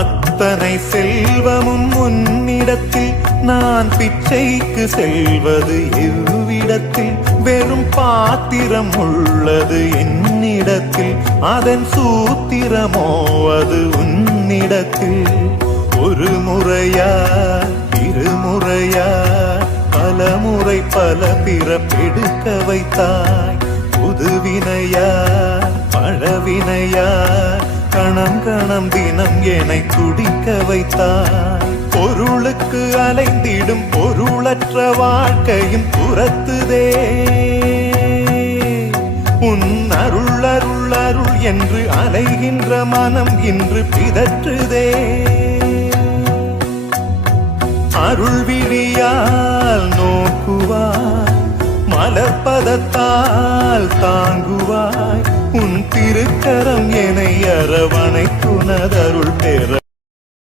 அத்தனை செல்வமும் உன்னிடத்தில் நான் பிச்சைக்கு செல்வது எவ்விடத்தில் வெறும் பாத்திரம் உள்ளது என்னிடத்தில் அதன் சூத்திரமோ அது உன்னிடத்தில் ஒரு முறையா இருமுறையா பல முறை பல பிறப்பெடுக்க வைத்தாய் புதுவினையா பழவினையா கணம் கணம் தினம் என்னை துடிக்க வைத்தாய் பொருளுக்கு அலைந்திடும் பொருளற்ற வாழ்க்கையும் துரத்துதே உன் அருள் அருள் அருள் என்று அலைகின்ற மனம் இன்று பிதற்றுதே அருள் விழியால் நோக்குவாய் மலர்பதத்தால் தாங்குவாய் உன் திருக்கரம் என்னை அரவணைக்குனதருள் பெற